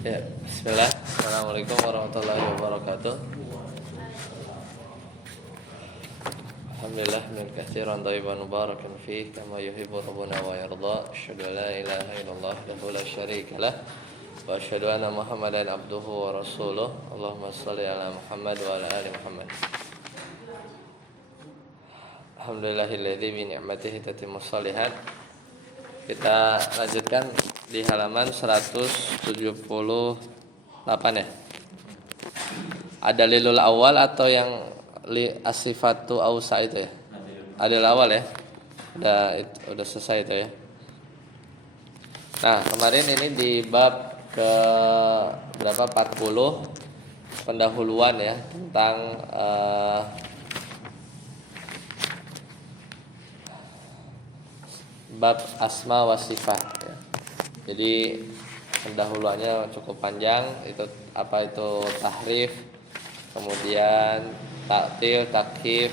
Ya, bismillah. Assalamualaikum warahmatullahi wabarakatuh. Alhamdulillah min katsiran thayyiban mubarakan fihi kama yuhibbu rabbuna wa yarda. Asyhadu an la ilaha illallah wahdahu la syarika lah wa asyhadu anna Muhammadan abduhu wa rasuluh. Allahumma shalli ala Muhammad wa ala ali Muhammad. Alhamdulillahilladzi bi ni'matihi tatimmus shalihat. Kita lanjutkan di halaman 178 ya. Ada dalilul awal atau yang asifatu ausa itu ya? Ada awal ya. Udah selesai itu ya. Nah, kemarin ini di bab ke berapa 40 pendahuluan ya tentang bab asma wa sifat ya. Jadi pendahuluannya cukup panjang, itu apa itu tahrif, kemudian ta'til, takyif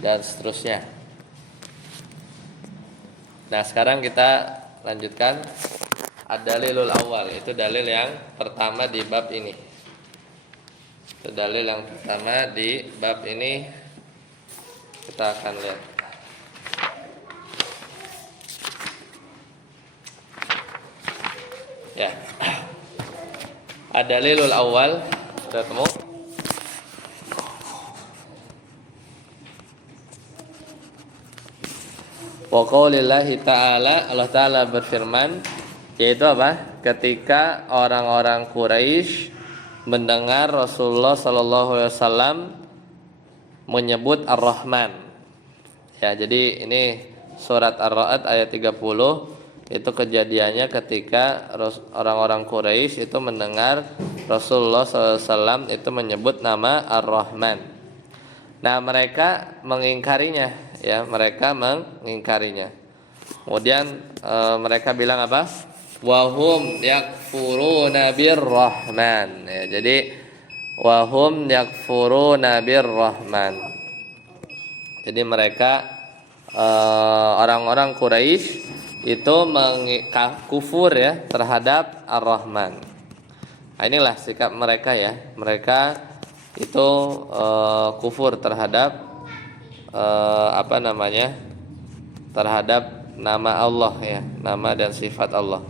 dan seterusnya. Nah, sekarang kita lanjutkan ad-dalilul awal, itu dalil yang pertama di bab ini. Itu dalil yang pertama di bab ini, kita akan lihat. Ya. Ad-dalilul awal sudah ketemu? Wa qaulillahi ta'ala, Allah Ta'ala berfirman, yaitu apa? Ketika orang-orang Quraisy mendengar Rasulullah sallallahu alaihi wasallam menyebut Ar-Rahman. Ya, jadi ini surat Ar-Ra'd ayat 30. Itu kejadiannya ketika orang-orang Quraisy itu mendengar Rasulullah SAW itu menyebut nama Ar-Rahman. Nah, mereka mengingkarinya, ya, mereka mengingkarinya. Kemudian mereka bilang apa? Wahum yakfuruna birrahman. Ya, jadi wahum yakfuruna birrahman. Jadi mereka orang-orang Quraisy itu kufur ya terhadap Ar-Rahman. Nah, inilah sikap mereka ya. Mereka itu kufur terhadap terhadap nama Allah ya, nama dan sifat Allah.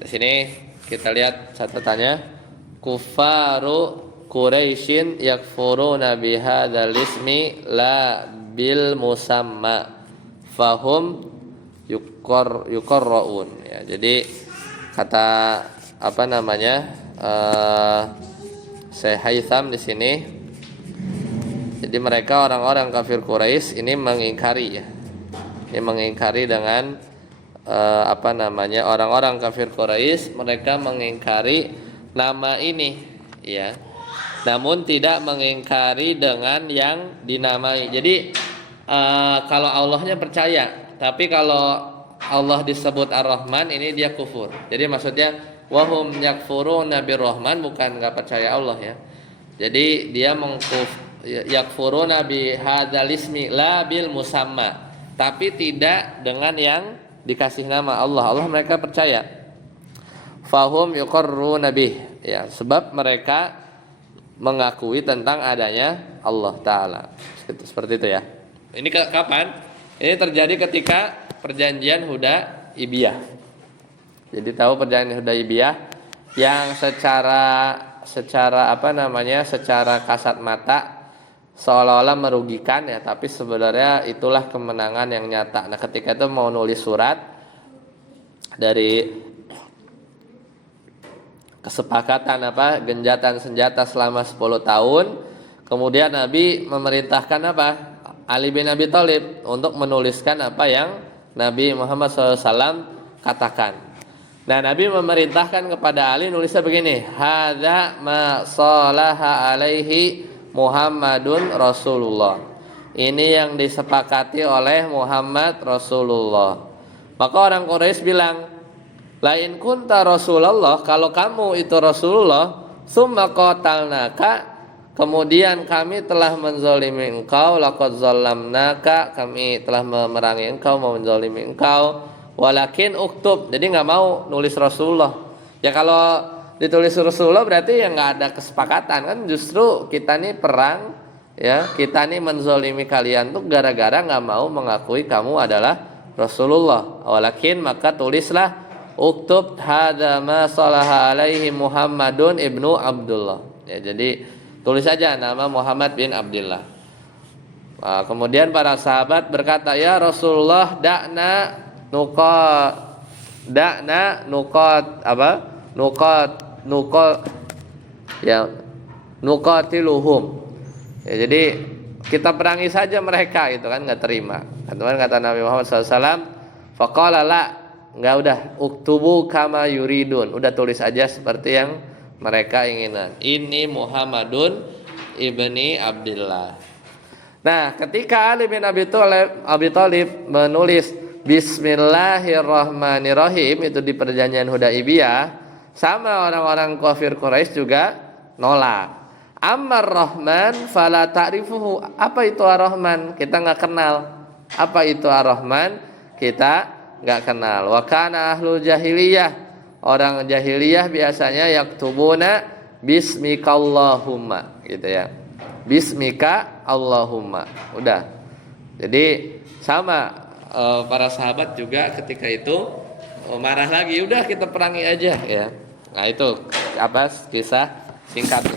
Di sini kita lihat catatannya, kufaru Quraisyin yakfuruna bihadzal ismi la bil musamma fahum yuqarraun ya. Jadi kata Syekh Haitham di sini, jadi mereka orang-orang kafir Quraisy ini mengingkari ya. Ini mengingkari dengan orang-orang kafir Quraisy, mereka mengingkari nama ini ya. Namun tidak mengingkari dengan yang dinamai. Jadi kalau Allahnya percaya, tapi kalau Allah disebut Ar-Rahman ini dia kufur. Jadi maksudnya wahum yakfuruna birrahman, bukan enggak percaya Allah ya. Jadi dia yakfuruna bihadzal ismi la bil musamma, tapi tidak dengan yang dikasih nama Allah. Allah mereka percaya. Fahum yuqarruna bih ya, sebab mereka mengakui tentang adanya Allah Ta'ala. Seperti itu ya. Ini kapan? Ini terjadi ketika perjanjian Hudaibiyah. Jadi tahu perjanjian Hudaibiyah yang secara kasat mata seolah-olah merugikan ya, tapi sebenarnya itulah kemenangan yang nyata. Nah, ketika itu mau nulis surat dari kesepakatan genjatan senjata selama 10 tahun. Kemudian Nabi memerintahkan Ali bin Abi Thalib untuk menuliskan apa yang Nabi Muhammad SAW katakan. Nah, Nabi memerintahkan kepada Ali nulisnya begini, hadza ma salaha alaihi Muhammadun Rasulullah. Ini yang disepakati oleh Muhammad Rasulullah. Maka orang Quraisy bilang, lain kunta Rasulullah, kalau kamu itu Rasulullah, summa qatalnaka, kemudian kami telah menzalimi engkau, laqad zallamnaka, kami telah memerangi engkau, mau menzalimi engkau, walakin uktub, jadi nggak mau nulis Rasulullah. Ya kalau ditulis Rasulullah berarti ya nggak ada kesepakatan kan, justru kita nih perang, ya kita nih menzalimi kalian tuh gara-gara nggak mau mengakui kamu adalah Rasulullah. Walakin maka tulislah, uktub hadza ma salaha alaihi Muhammadun ibnu Abdullah. Ya, jadi tulis saja nama Muhammad bin Abdullah. Nah, kemudian para sahabat berkata, ya Rasulullah, nuqatiluhum. Ya, jadi kita perangi saja mereka, itu kan nggak terima. Teman kata Nabi Muhammad SAW, faqala la, nggak, udah, uktubu kama yuridun, udah tulis aja seperti yang mereka inginkan. Ini Muhammadun ibni Abdullah. Nah, ketika Ali bin Abi Thalib menulis Bismillahirrahmanirrahim itu di perjanjian Hudaibiyah, sama orang-orang kafir Quraisy juga nolak. Ammar Rahman fala ta'rifuhu, apa itu Ar-Rahman? Kita nggak kenal. Apa itu Ar-Rahman? Kita nggak kenal. Wa kana ahlul jahiliyah, orang jahiliyah biasanya yaktubuna bismikallahumma, gitu ya. Bismika Allahumma. Udah. Jadi sama para sahabat juga ketika itu marah lagi, udah kita perangi aja ya. Nah, itu apa kisah singkatnya.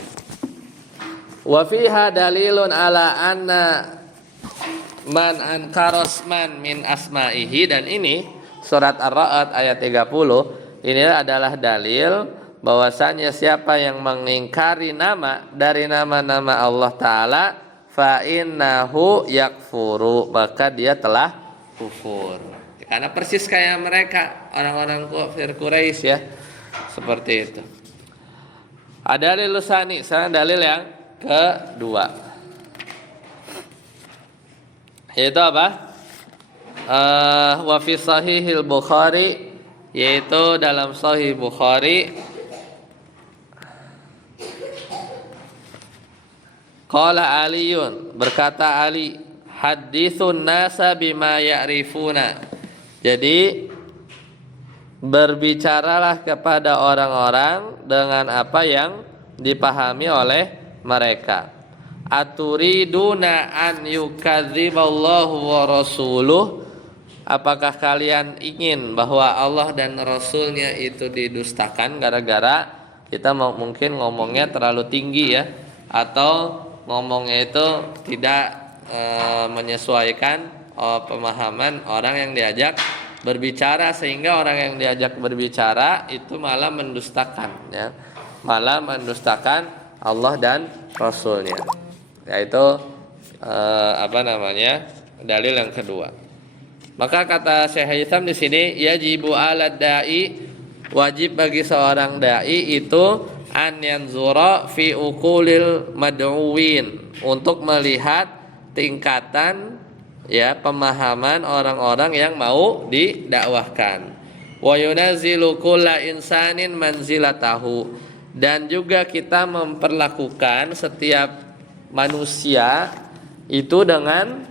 Wa fiha dalilun ala anna man ankarosman min asma'ihi, dan ini surat Ar-Ra'd ayat 30, ini adalah dalil bahwasanya siapa yang mengingkari nama dari nama-nama Allah Ta'ala, fa innahu yakfuru, maka dia telah kufur. Karena persis kayak mereka orang-orang kafir Quraisy ya, seperti itu. Ada dalil lusani, sekarang dalil yang kedua, yaitu apa? Wa fi sahihil Bukhari, yaitu dalam Sahih Bukhari, qala Aliyun, berkata Ali, haditsun nasa bima ya'rifuna, jadi berbicaralah kepada orang-orang dengan apa yang dipahami oleh mereka. Aturiduna an yukadziballahu wa rasuluh, apakah kalian ingin bahwa Allah dan Rasulnya itu didustakan gara-gara kita mungkin ngomongnya terlalu tinggi ya, atau ngomongnya itu tidak menyesuaikan pemahaman orang yang diajak berbicara, sehingga orang yang diajak berbicara itu malah mendustakan ya, malah mendustakan Allah dan Rasulnya. Yaitu dalil yang kedua. Maka kata Syekh Haitham di sini, yajibu 'alad da'i, wajib bagi seorang dai itu an yanzura fi uqulil mad'uwin, untuk melihat tingkatan ya pemahaman orang-orang yang mau didakwahkan. Wa yunazzilu kulla insanin manzilatahu, dan juga kita memperlakukan setiap manusia itu dengan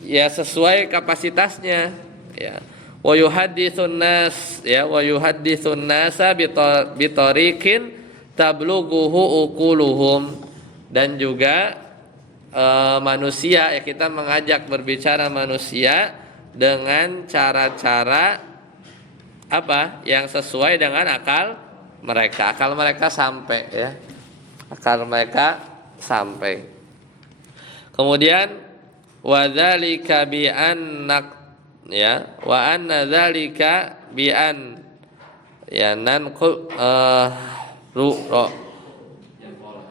ya sesuai kapasitasnya ya. Wa yuhadditsun nas ya, wa yuhadditsun nasa bitariqin tablughuhu uquluhum, dan juga manusia ya, kita mengajak berbicara manusia dengan cara-cara apa yang sesuai dengan akal mereka sampai ya, akal mereka sampai. Kemudian wadzalika bi annak ya, wa anna dzalika bi an ya nan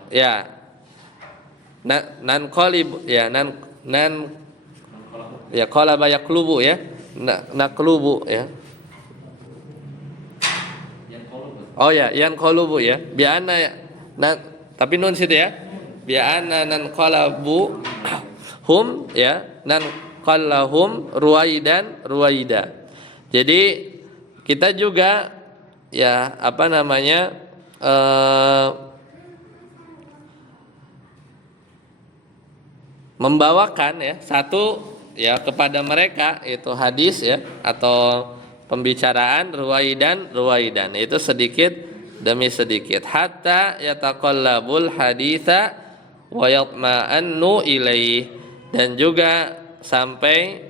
ya nan qalib ya nan ya qalaba yaqlubu ya, naqlubu ya. Oh ya, yang qalubu ya. Bi anna ya, tapi nun situ ya. Bi anna nan qalabu hum ya, nan qallahum ruwaida. Jadi kita juga ya membawakan ya satu ya kepada mereka itu hadis ya atau pembicaraan ruwaidan itu sedikit demi sedikit hatta yataqallabul haditha wa yatma'annu ilaih, dan juga sampai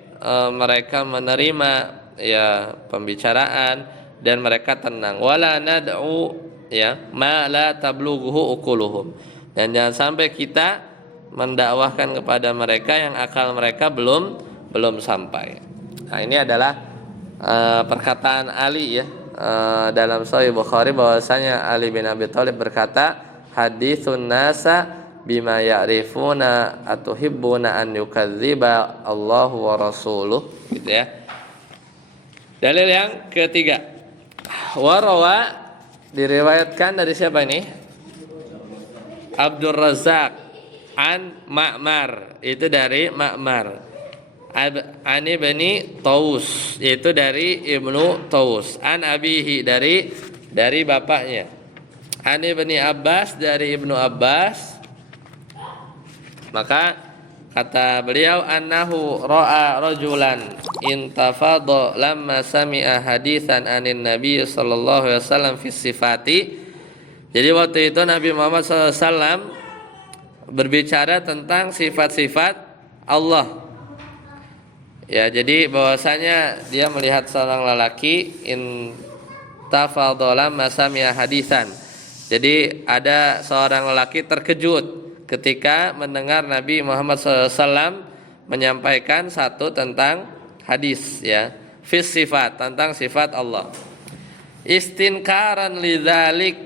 mereka menerima ya pembicaraan dan mereka tenang. Wala nad'u ya ma la tablughu uquluhum, dan jangan sampai kita mendakwahkan kepada mereka yang akal mereka belum sampai. Nah, ini adalah perkataan Ali ya dalam Sahih Bukhari bahwasanya Ali bin Abi Thalib berkata, haditsun nasa bima ya'rifuna atuhibbuna an yukadziba Allahu wa rasuluh, gitu ya. Dalil yang ketiga, warawa diriwayatkan dari siapa ini? Abdul Razzaq an Ma'mar, itu dari Ma'mar. An Ibni Taus, yaitu dari Ibnu Taus. An abihi, dari bapaknya. An Ibni Abbas, dari Ibnu Abbas. Maka kata beliau, annahu ra'a rajulan intafadha lamma sami'a haditsan anin nabi sallallahu alaihi wasallam fi sifati. Jadi waktu itu Nabi Muhammad SAW berbicara tentang sifat-sifat Allah. Ya, jadi bahwasanya dia melihat seorang lelaki intafadha lamma sami'a hadisan. Jadi ada seorang lelaki terkejut ketika mendengar Nabi Muhammad SAW menyampaikan satu tentang hadis ya, fis sifat, tentang sifat Allah. Istinkaran lidzalik,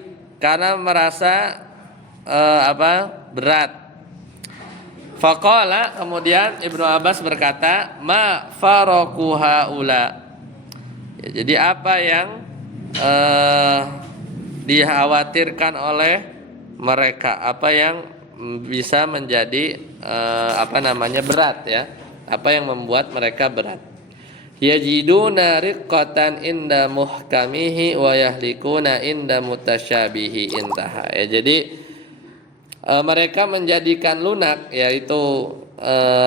karena merasa berat. Faqala, kemudian Ibnu Abbas berkata, ma faraku haula. Ya, jadi apa yang dikhawatirkan oleh mereka, apa yang bisa menjadi berat ya, apa yang membuat mereka berat. Yajiduna riqqatan inda muhkamihi wa yahlikuna inda mutasyabihi, intaha. Ya, jadi mereka menjadikan lunak, yaitu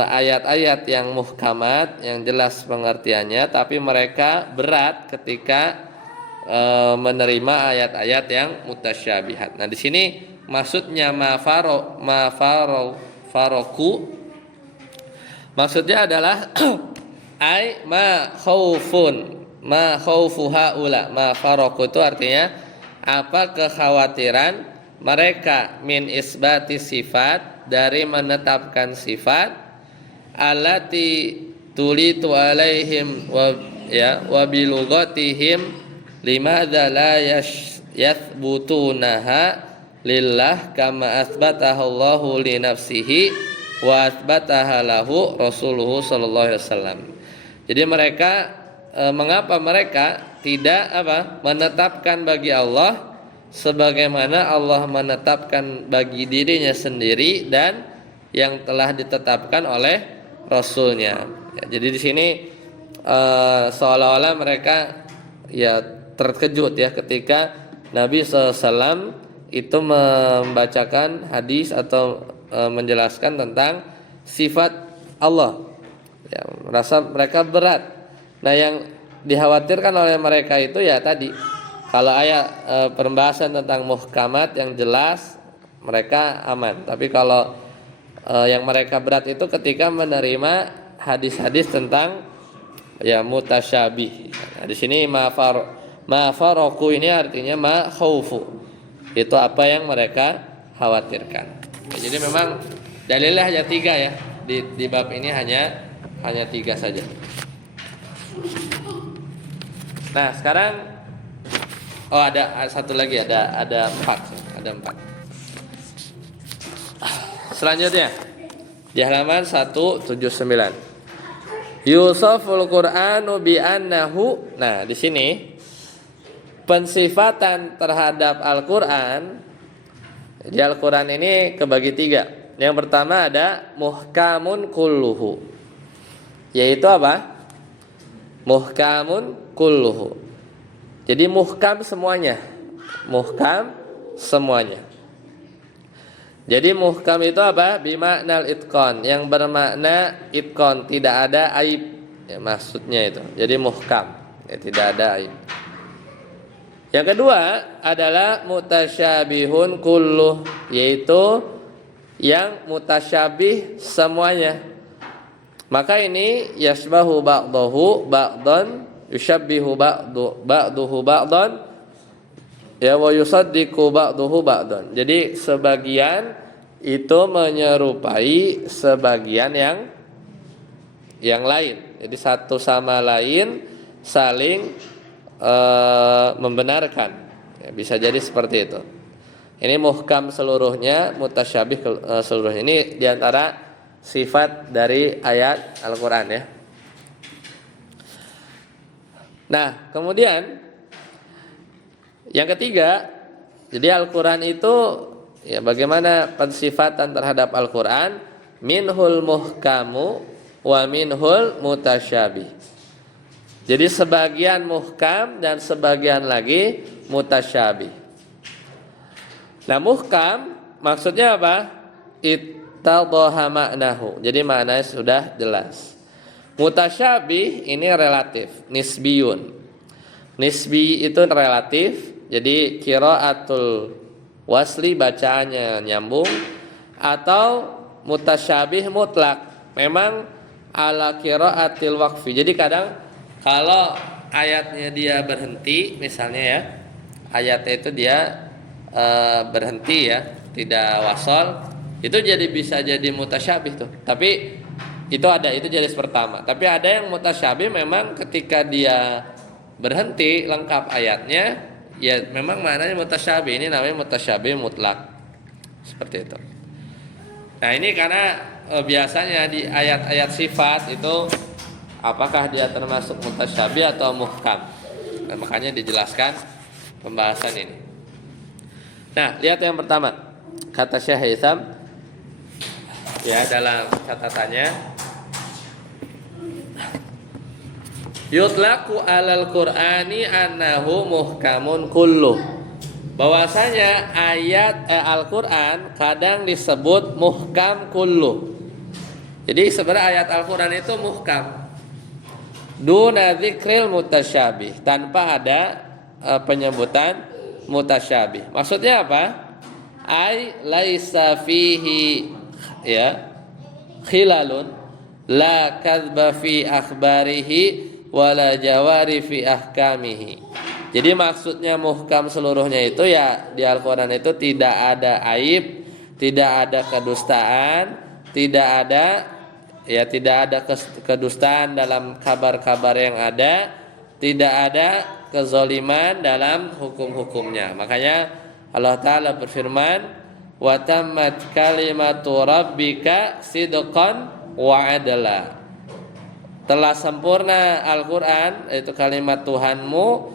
ayat-ayat yang muhkamat, yang jelas pengertiannya, tapi mereka berat ketika menerima ayat-ayat yang mutasyabihat. Nah, di sini maksudnya faroku, maksudnya adalah ai ma khaufu haula. Ma faroku itu artinya apa kekhawatiran mereka min isbati sifat, dari menetapkan sifat, allati tulitu alaihim wa bilugatihim limadza la yathbutunaha lillah kama asbataha Allahu li nafsihi wa asbataha lahu rasuluhu sallallahu alaihi wasallam. Jadi mereka mengapa mereka tidak menetapkan bagi Allah sebagaimana Allah menetapkan bagi dirinya sendiri dan yang telah ditetapkan oleh Rasulnya. Ya, jadi di sini seolah-olah mereka ya terkejut ya ketika Nabi SAW itu membacakan hadis atau menjelaskan tentang sifat Allah. Ya, merasa mereka berat. Nah, yang dikhawatirkan oleh mereka itu ya tadi, kalau ayat pembahasan tentang muhkamat yang jelas mereka aman. Tapi kalau yang mereka berat itu ketika menerima hadis-hadis tentang ya mutasyabih. Nah, di sini ma faraku ini artinya ma khaufu. Itu apa yang mereka khawatirkan. Ya, jadi memang dalilnya hanya 3 ya. Di bab ini hanya 3 saja. Nah, sekarang ada satu lagi, ada 4. Ada 4. Selanjutnya di halaman 179. Yusaful Qur'anu bi annahu. Nah, di sini pensifatan terhadap Al-Qur'an. Di Al-Qur'an ini kebagi 3. Yang pertama ada muhkamun kulluhu. Yaitu apa? Muhkamun kulluhu. Jadi muhkam semuanya. Muhkam semuanya. Jadi muhkam itu apa? Bimaknal itqon, yang bermakna itqon, tidak ada aib. Ya, maksudnya itu. Jadi muhkam, ya, tidak ada aib. Yang kedua adalah mutasyabihun kulluh, yaitu yang mutasyabih semuanya. Maka ini yasbahu ba'dahu ba'dan, yushabbihu ba'duhu ba'dan, ya wa yusaddiqu ba'duhu ba'dan. Jadi sebagian itu menyerupai sebagian yang lain. Jadi satu sama lain saling membenarkan. Ya, bisa jadi seperti itu. Ini muhkam seluruhnya, mutasyabih seluruhnya. Ini diantara sifat dari ayat Al-Quran ya. Nah, kemudian yang ketiga, jadi Al-Quran itu ya, bagaimana pensifatan terhadap Al-Quran? Minhul muhkamu wa minhul mutasyabih. Jadi sebagian muhkam dan sebagian lagi mutasyabih. Nah, muhkam maksudnya apa? Ittadhaha ma'nahu. Jadi maknanya sudah jelas. Mutasyabih ini relatif, nisbiyun. Nisbi itu relatif. Jadi qiraatul wasli, bacaannya nyambung, atau mutasyabih mutlak, memang ala qiraatil waqfi. Jadi kadang kalau ayatnya dia berhenti, misalnya ya, ayatnya itu dia berhenti ya, tidak wasol, itu jadi bisa jadi mutasyabih tuh. Tapi itu ada, itu jenis pertama. Tapi ada yang mutasyabih memang ketika dia berhenti lengkap ayatnya, ya memang maknanya mutasyabih. Ini namanya mutasyabih mutlak. Seperti itu. Nah, ini karena biasanya di ayat-ayat sifat itu apakah dia termasuk mutasyabih atau muhkam. Nah, makanya dijelaskan pembahasan ini. Nah, lihat yang pertama. Kata Syekh Haitham ya dalam catatannya, yutlaqu alal Qur'ani annahu muhkamun kulluh. Bahwasanya ayat Al-Qur'an kadang disebut muhkam kulluh. Jadi sebenarnya ayat Al-Qur'an itu muhkam. Duna dzikril mutasyabih, tanpa ada penyebutan mutasyabih. Maksudnya apa? Ai laisa fihi ya khilalun la kadzba fi akhbarihi wala jawari fi ahkamihi. Jadi maksudnya muhkam seluruhnya itu ya di Al-Qur'an itu tidak ada aib, tidak ada kedustaan, tidak ada kedustaan dalam kabar-kabar yang ada, tidak ada kezaliman dalam hukum-hukumnya. Makanya Allah Ta'ala berfirman, wa tammat kalimatu rabbika sidqan wa adla. Telah sempurna Al-Quran, yaitu kalimat Tuhanmu,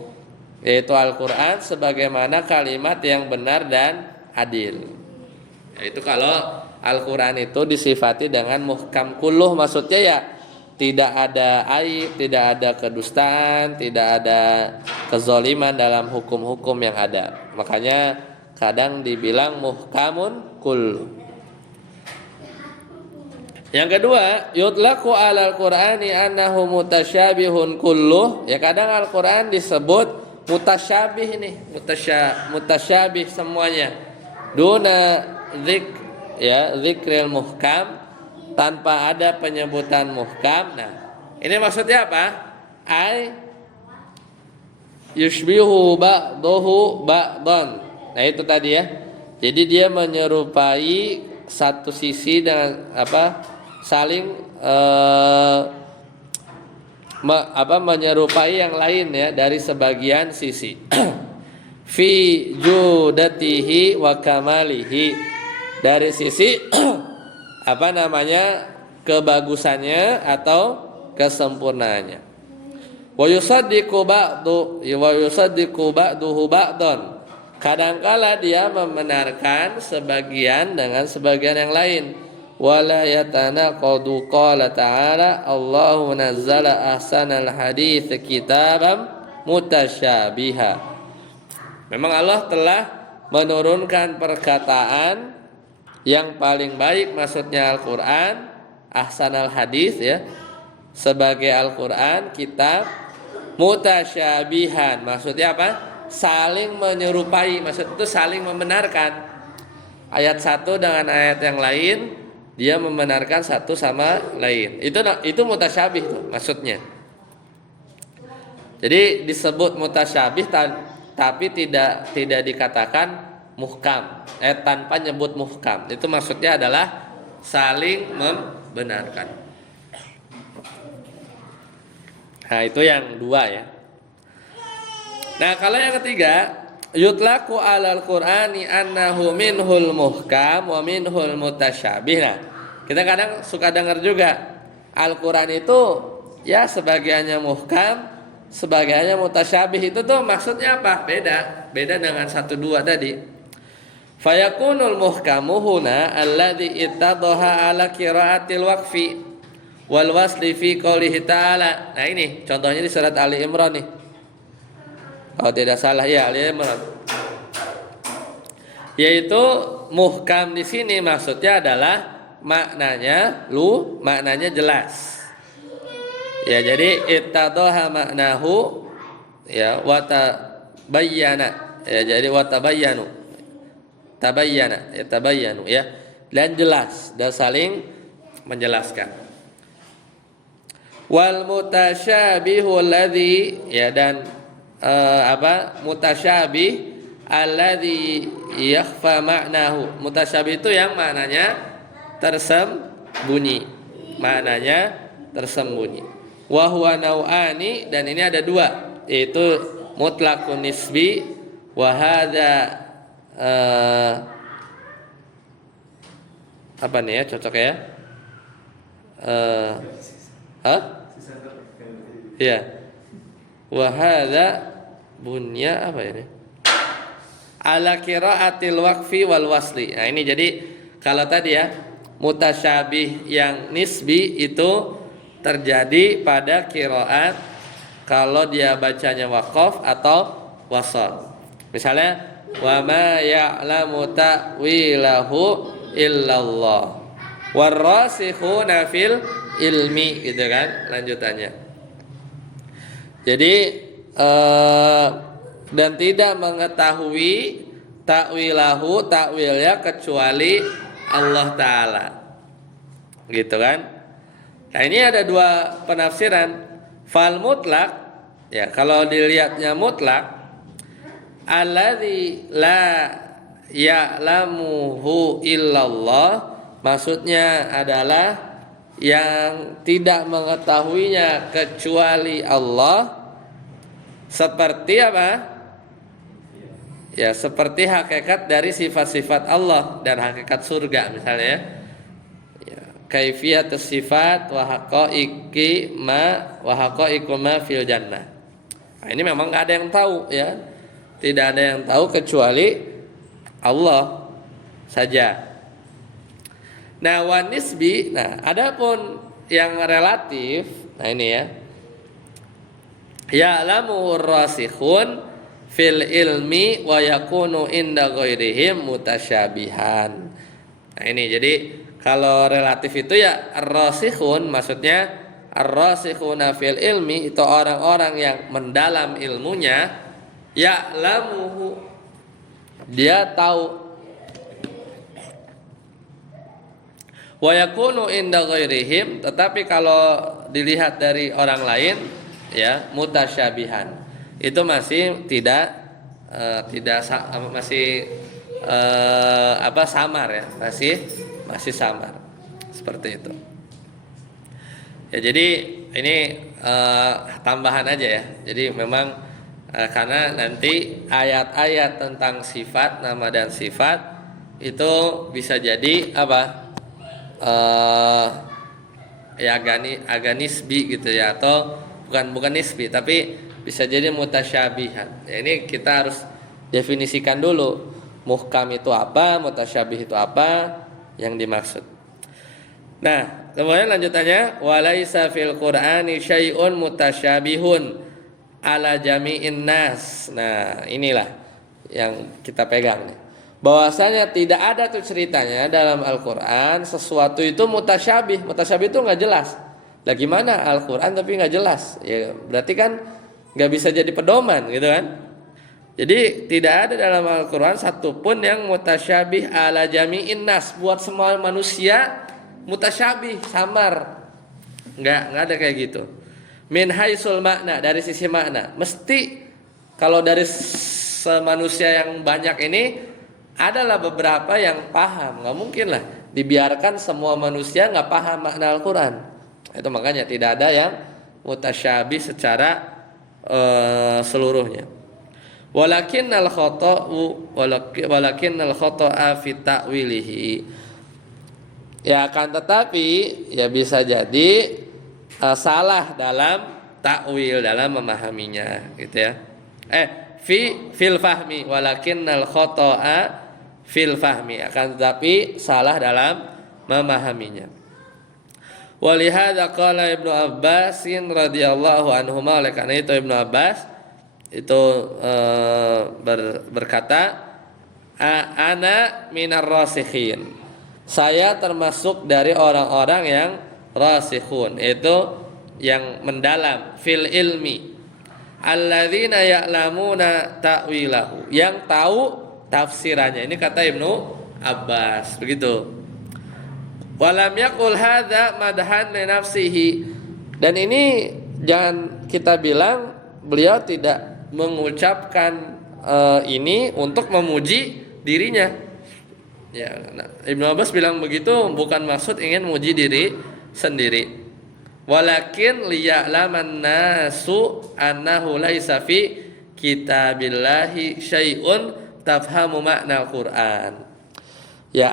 yaitu Al-Quran, sebagaimana kalimat yang benar dan adil. Yaitu kalau Al-Quran itu disifati dengan muhkam kulluh, maksudnya ya tidak ada aib, tidak ada kedustaan, tidak ada kezaliman dalam hukum-hukum yang ada. Makanya kadang dibilang muhkamun kulluh. Yang kedua, yutlaqu 'alal Qur'ani annahu mutasyabihun kulluh. Ya kadang Al-Qur'an disebut mutasyabih ini, mutasyabih semuanya. Duna dzikril muhkam, tanpa ada penyebutan muhkam. Nah, ini maksudnya apa? Ai yushbihu ba'dahu ba'dan. Nah, itu tadi ya. Jadi dia menyerupai satu sisi dengan saling menyerupai yang lain ya dari sebagian sisi. Fi judatihi wa kamalihi, dari sisi kebagusannya atau kesempurnaannya. Wa yusaddiqu ba'duhu ba'dan. Kadangkala dia membenarkan sebagian dengan sebagian yang lain. Wala yatanaqadu qala ta'ala Allahu nazzala ahsanal hadits kitaban mutasyabiha. Memang Allah telah menurunkan perkataan Yang paling baik maksudnya Al-Qur'an, ahsanal hadis ya. Sebagai Al-Qur'an kitab mutasyabihan. Maksudnya apa? Saling menyerupai. Maksud itu saling membenarkan. Ayat satu dengan ayat yang lain dia membenarkan satu sama lain. Itu mutasyabih tuh maksudnya. Jadi disebut mutasyabih tapi tidak dikatakan muhkam. Tanpa nyebut muhkam. Itu maksudnya adalah saling membenarkan. Nah, itu yang dua ya. Nah, kalau yang ketiga, yutlaku alal Qur'ani annahu minhul muhkam wa minhul mutasyabih. Nah, kita kadang suka dengar juga Al-Qur'an itu ya sebagiannya muhkam, sebagiannya mutasyabih. Itu tuh maksudnya apa? Beda dengan 1 2 tadi. Fayakunul muhkamu huna alladzi ittadhaha ala qiraatil waqfi wal wasli fi qoulihi ta'ala. Nah, ini contohnya di surat Ali Imran nih. Kalau tidak salah ya Ali Imran. Yaitu muhkam di sini maksudnya adalah maknanya jelas. Ya, jadi ittadhaha maknahu ya wa tabayyana. Ya, jadi wa tabayyanu. Tabayyanu ya. Dan jelas dan saling menjelaskan. Wal mutasyabihu alladzi ya dan mutasyabih alladzi yakhfa ma'nahu. Mutasyabih itu yang maknanya tersembunyi. Wa huwa nau'ani, dan ini ada 2, yaitu mutlaqun nisbi wa hadza apa nih ya cocok ya? Iya. Wa hadza bunya apa ini? Ala qiraatil waqfi wal wasli. Nah, ini jadi kalau tadi ya mutasyabih yang nisbi itu terjadi pada qiraat kalau dia bacanya waqaf atau wasal. Misalnya wa ma ya'lamu ta'wilahu illallah warrasikhuna fil ilmi, gitu kan lanjutannya. Jadi dan tidak mengetahui takwilnya kecuali Allah Ta'ala, gitu kan. Nah, ini ada 2 penafsiran. Fal mutlak ya, kalau dilihatnya mutlak, alladzi la ya'lamuhu illallah, maksudnya adalah yang tidak mengetahuinya kecuali Allah. Seperti apa? Ya, seperti hakikat dari sifat-sifat Allah dan hakikat surga misalnya. Ya, kaifiyatus sifat wa haqaiqi ma fil jannah. Nah, ini memang enggak ada yang tahu ya. Tidak ada yang tahu kecuali Allah saja. Nah, wan nisbi, nah adapun yang relatif, nah ini ya. Ya'lamu rasikhun fil ilmi wa yakunu inda ghairihim mutasyabihan. Nah, ini jadi kalau relatif itu ya ar-rasikhun, maksudnya ar-rasikhuna fil ilmi itu orang-orang yang mendalam ilmunya, ya'lamuhu, dia tahu, wa yakunu inda ghairihim, tetapi kalau dilihat dari orang lain ya mutasyabihan, itu masih tidak samar ya, masih samar seperti itu ya. Jadi ini tambahan aja ya. Jadi memang karena nanti ayat-ayat tentang sifat, nama dan sifat itu bisa jadi ya agak nisbi gitu ya, atau bukan nisbi tapi bisa jadi mutasyabihan. Ya, ini kita harus definisikan dulu muhkam itu apa, mutasyabih itu apa yang dimaksud. Nah, kemudian lanjutannya walaisa fil Qur'ani syai'un mutasyabihun ala jami'in nas. Nah, inilah yang kita pegang nih. bahwasanya tidak ada tuh ceritanya dalam Al-Quran sesuatu itu mutasyabih. Mutasyabih itu nggak jelas. Lah gimana Al-Quran tapi nggak jelas? Ya berarti kan nggak bisa jadi pedoman gitu kan? Jadi tidak ada dalam Al-Quran satupun yang mutasyabih ala jami'in nas, buat semua manusia mutasyabih, samar. Nggak ada kayak gitu. Min haisul makna, dari sisi makna. Mesti kalau dari manusia yang banyak ini adalah beberapa yang paham. Nggak mungkin lah dibiarkan semua manusia nggak paham makna Al-Quran. Itu makanya tidak ada yang mutasyabih secara seluruhnya. Walakinnal khata'a fi ta'wilihi. Ya akan tetapi ya bisa jadi salah dalam takwil, dalam memahaminya gitu ya. Fil fahmi, walakinnal khata'a fil fahmi, akan tetapi salah dalam memahaminya. Walihada qala Ibnu Abbas radhiyallahu anhuma, oleh karena itu Ibnu Abbas itu berkata, ana minar rasikhin, saya termasuk dari orang-orang yang rasikhun, itu yang mendalam, fil ilmi, alladzina ya'lamuna ta'wilahu, yang tahu tafsirannya. Ini kata Ibnu Abbas begitu. Walam yaqul hadza madhan li nafsihi, dan ini jangan kita bilang beliau tidak mengucapkan ini untuk memuji dirinya. Ya, Ibnu Abbas bilang begitu bukan maksud ingin memuji diri sendiri. Walakin liya'laman nasu annahu laisa fi kitabillahi syai'un tafhamu makna Al-Qur'an. Ya,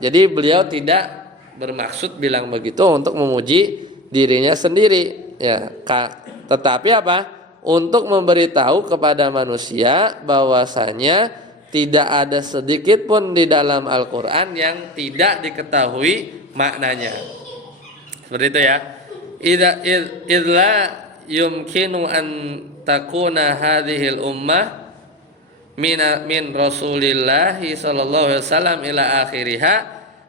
jadi beliau tidak bermaksud bilang begitu untuk memuji dirinya sendiri. Ya, tetapi apa? Untuk memberitahu kepada manusia bahwasanya tidak ada sedikit pun di dalam Al-Quran yang tidak diketahui maknanya. Seperti itu ya. Idza yumkinu an takuna hadhil ummah min Rasulillah sallallahu alaihi wasallam ila akhiriha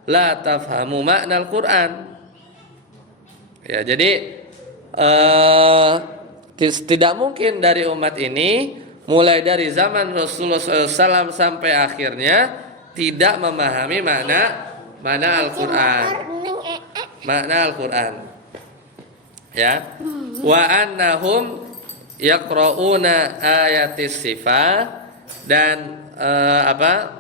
la tafhamu makna Al-Quran. Ya, jadi tidak mungkin dari umat ini mulai dari zaman Rasulullah SAW sampai akhirnya tidak memahami makna Al-Quran. Makna Al-Quran. Ya. Wa annahum yaqra'una ayatis sifat, dan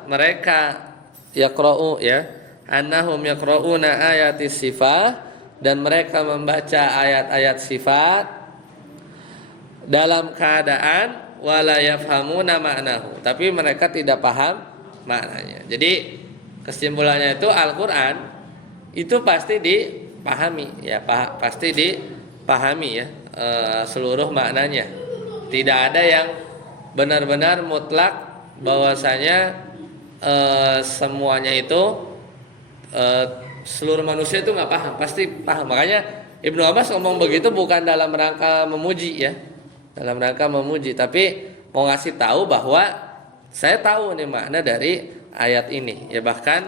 mereka yaqra'u ya. Annahum yaqra'una ayatis sifat, dan mereka membaca ayat-ayat sifat dalam keadaan wala yafhamuna ma'nahu, tapi mereka tidak paham maknanya. Jadi kesimpulannya itu Al-Quran itu pasti dipahami ya, pasti dipahami ya, seluruh maknanya. Tidak ada yang benar-benar mutlak bahwasanya semuanya itu seluruh manusia itu nggak paham, pasti paham. Makanya Ibnu Abbas ngomong begitu bukan dalam rangka memuji ya, dalam rangka memuji, tapi mau ngasih tahu bahwa saya tahu nih makna dari ayat ini ya. Bahkan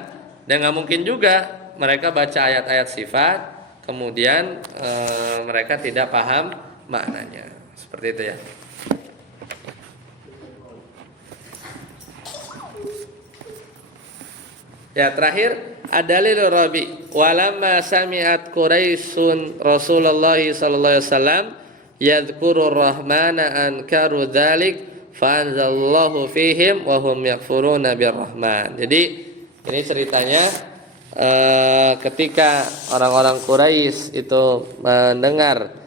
dan nggak mungkin juga mereka baca ayat-ayat sifat kemudian mereka tidak paham maknanya, seperti itu ya. Ya, terakhir ad-dalil rabi, walamma sami'at Quraisyun Rasulullah sallallahu alaihi wasallam yadhkurur rahmana ankaru dzalik fa anzalallahu fihim wa hum yakfuruna birrahman. Jadi ini ceritanya ketika orang-orang Quraisy itu mendengar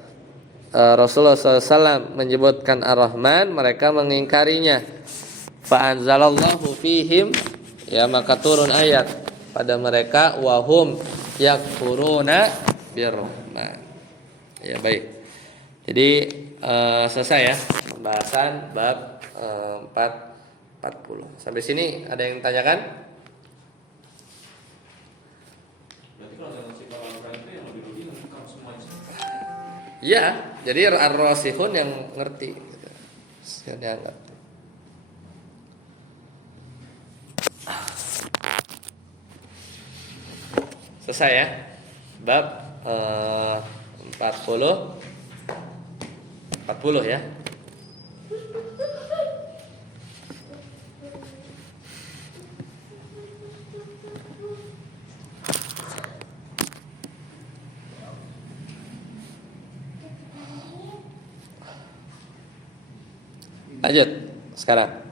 Rasulullah SAW menyebutkan Ar-Rahman, mereka mengingkarinya. Fa anzalallahu fihim, ya, maka turun ayat pada mereka, wahum yakfuruna birrahman. Ya, baik. Jadi selesai ya pembahasan bab 40. Sampai sini ada yang tanyakan? Berarti kalau dalam sifat Al-Quran itu yang lebih dulu lengkap semuanya. Ya, jadi ar-rasihun yang ngerti gitu. Yang dianggap. Selesai ya. Bab 40 ya. Lanjut sekarang.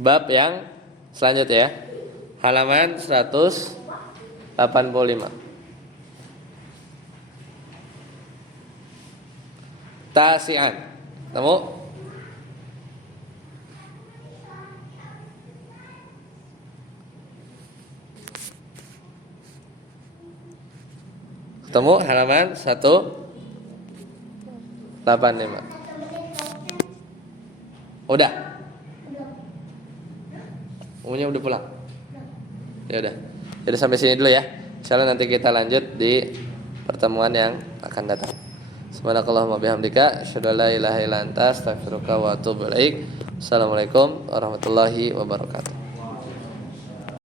Bab yang selanjutnya ya. Halaman 185. Tasian. Ketemu? Ketemu halaman 185. Udah. Umumnya udah pulang. Ya udah. Jadi sampai sini dulu ya. Insyaallah nanti kita lanjut di pertemuan yang akan datang. Subhanakallahumma bihamdika asyhadu an la ilaha illa anta astaghfiruka wa atubu ilaik. Assalamualaikum warahmatullahi wabarakatuh.